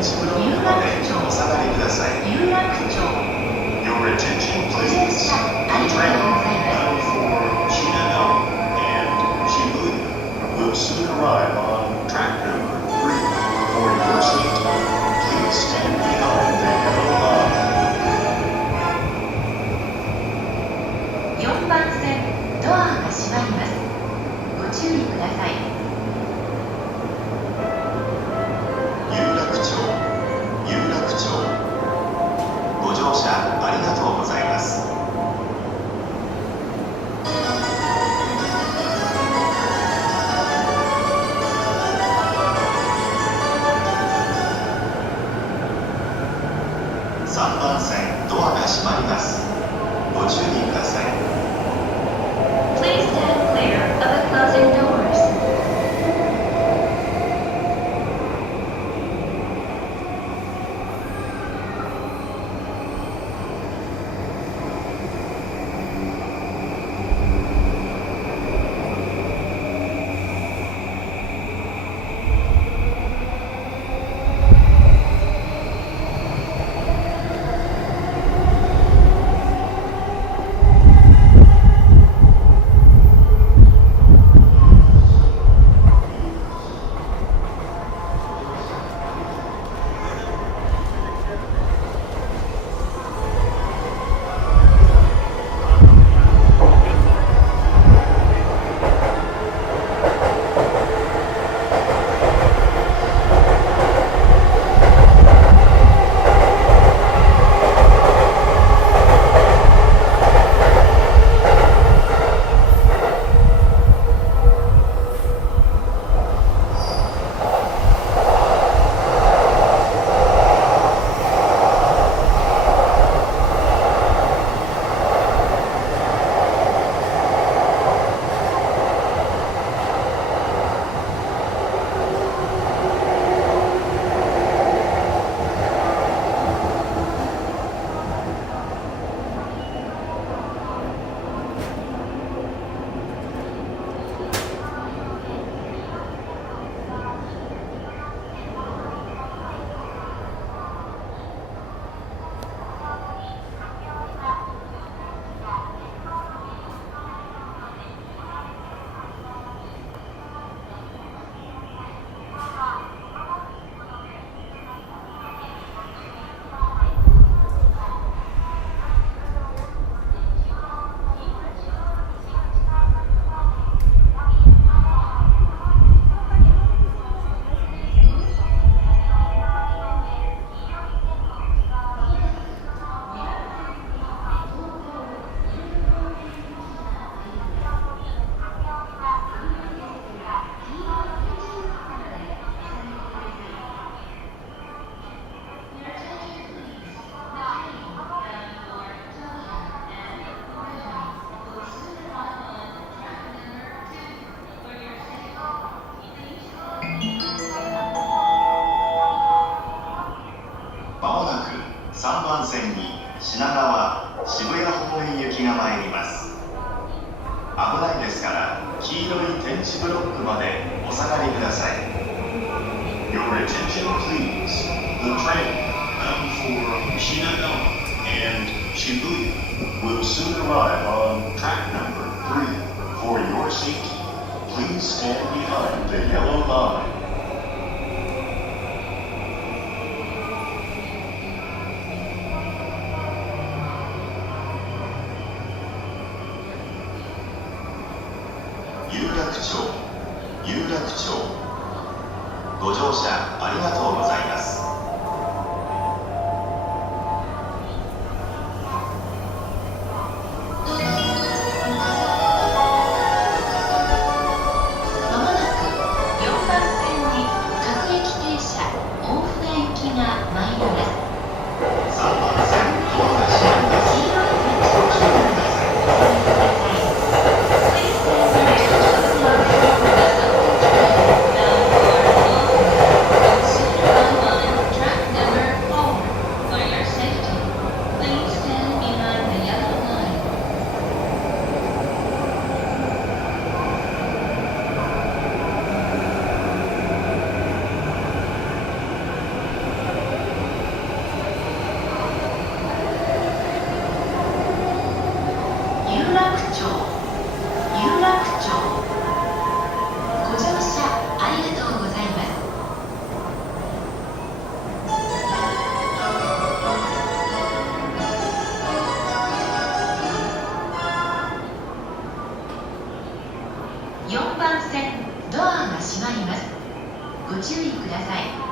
地ブロックまでお下がりください。有楽町 Your attention ご乗 please. 車ありがとうございます。 Bound for Shinano and Shibuya will soon arrive on track number 3. For your seat, please stand behind the yellow line. 4番線ドアが閉まります。ご注意ください。有楽町ご乗車ありがとうございます。3番線ドアが閉まります。ご注意ください。 Please stand clear of the closing doors. 3番線に品川、渋谷方面行きが参ります。危ないですから黄色い点字ブロックまでお下がりください。 Your attention please. The train bound for Shinagawa and Shibuya will soon arrive on track number 3. For your seat, please stand behind the yellow line. 有楽町ご乗車ありがとうございます。まもなく4番線に各駅停車大船行きが参ります。3番線ドアが閉まります。黄色い点字ブロックまでお下がりください。 Please stand clear of the closing doors. ご注意ください。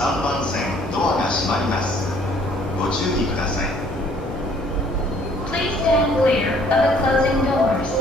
3番線ドアが閉まります。ご注意ください。 Please stand clear of the closing doors.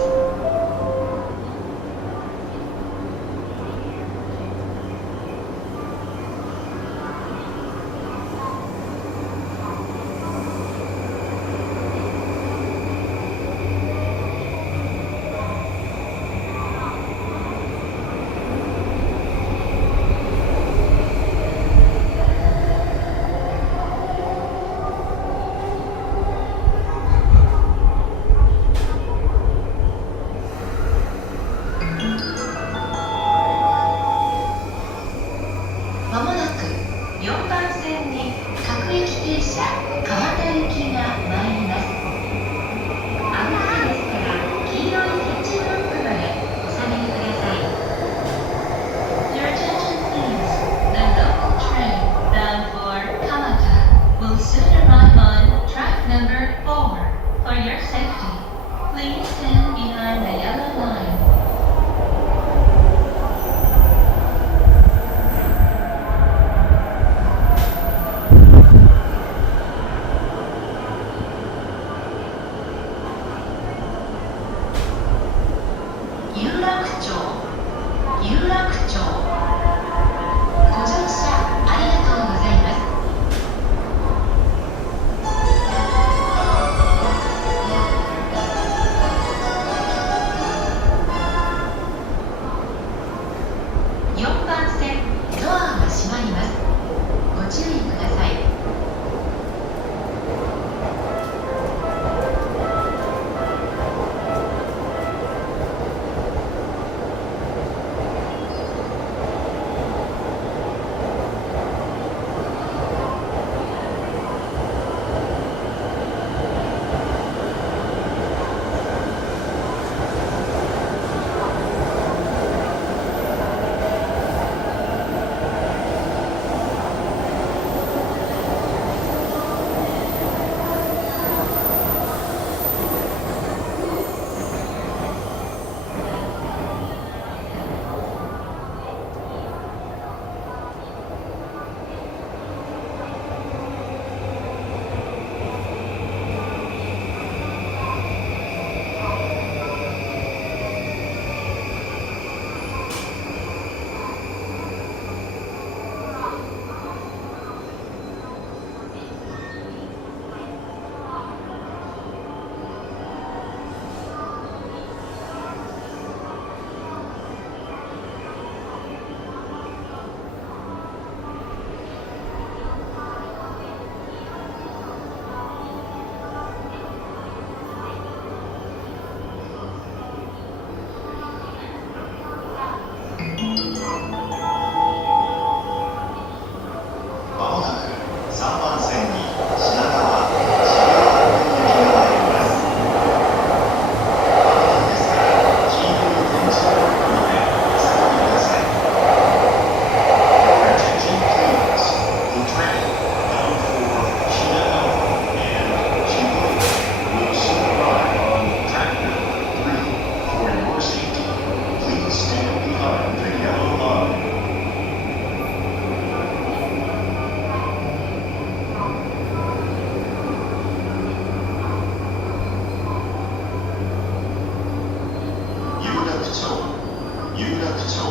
町。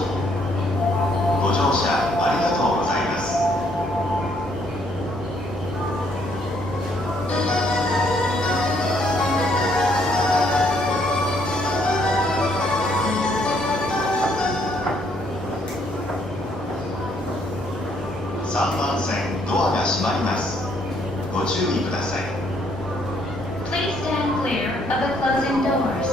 ご乗車ありがとうございます。3番線ドアが閉まります。ご注意ください。 Please stand clear of the closing doors.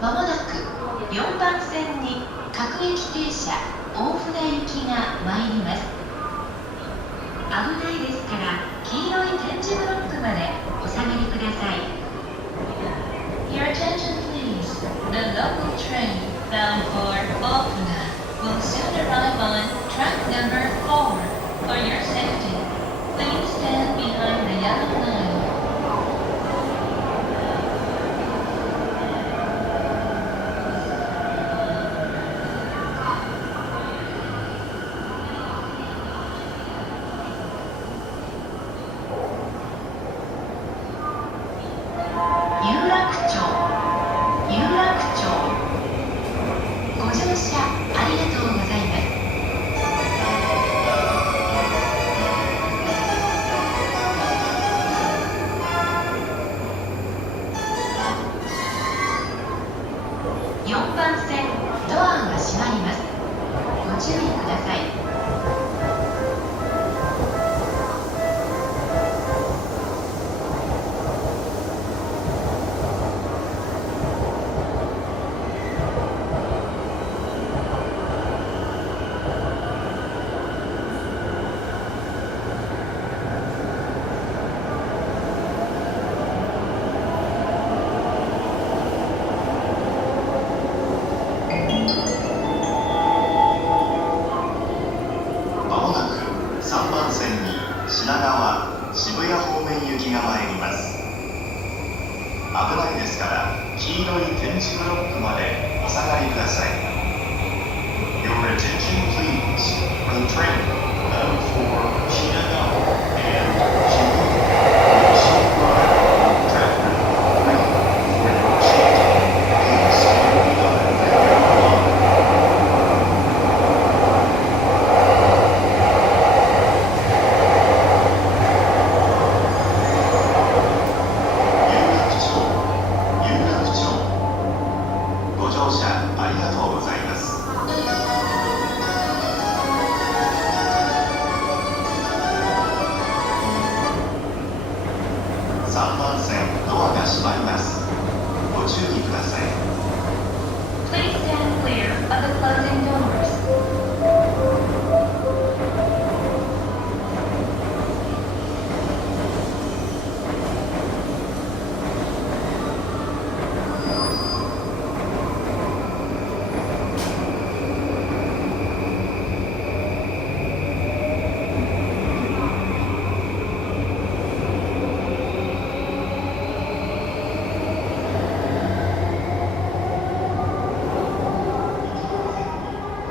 まもなく4番線に各駅停車大船行きが参ります。危ないですから黄色い点字ブロックまでお下がりください。 Your attention please. The local train bound for Ofuna will soon arrive on track number 4. For your safety, please stand behind the yellow line. 有楽町、有楽町。ご乗車ありがとうございます。4番線ドアが閉まります。ご注意ください。品川、渋谷方面行きが参ります。危ないですから黄色い点字ブロックまでお下がりください。 Your attention please. The train bound for Shinagawa and Shibuya will soon arrive on track number 3. For your safety, please stand behind the yellow line. ご乗車ありがとうございます。3番線ドアが閉まります。ご注意ください。 Please stand clear of the closing doors. 4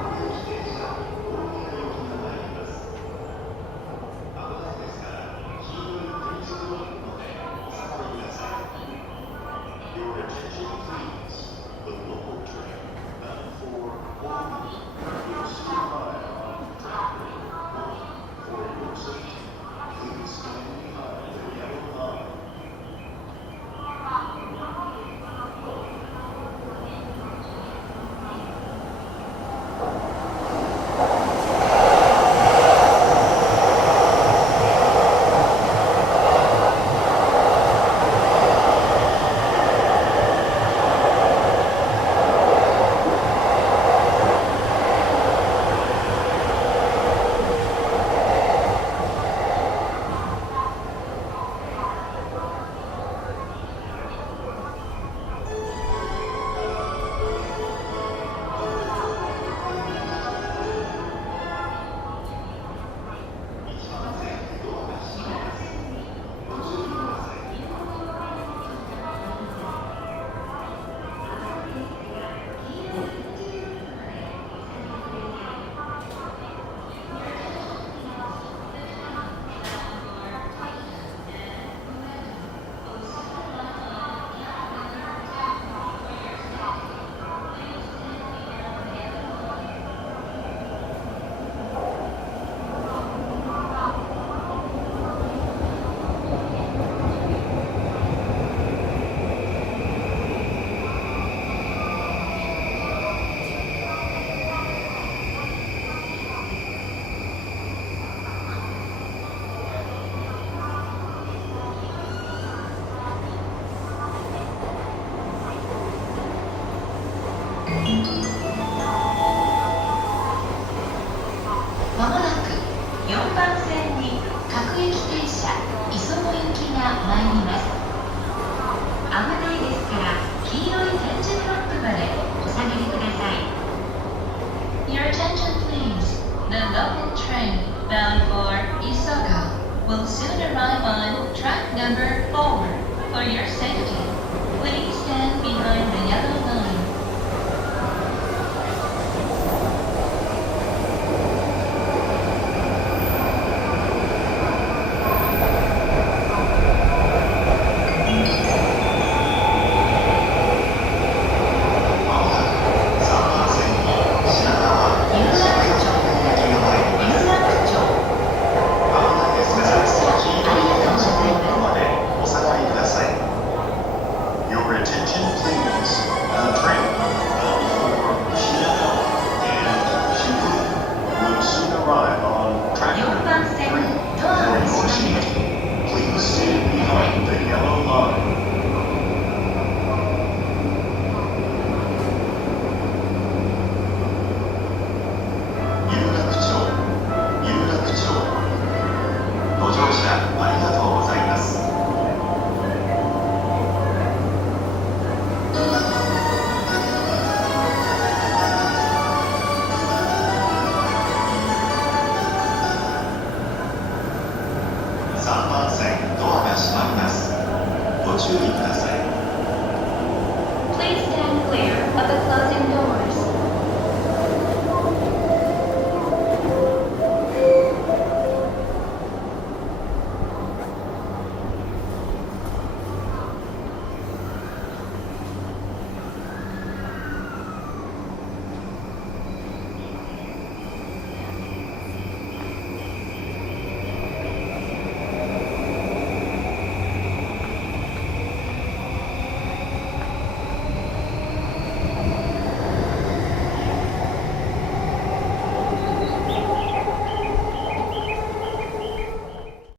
車磯子行きが参ります。危ないですから黄色い点字ブロックまでお下がりください。 Your attention please. The local train bound for Isogo will soon arrive on track number 4. For your safety, please stand behind the yellow line. 3番線ドアが閉まります。ご注意ください。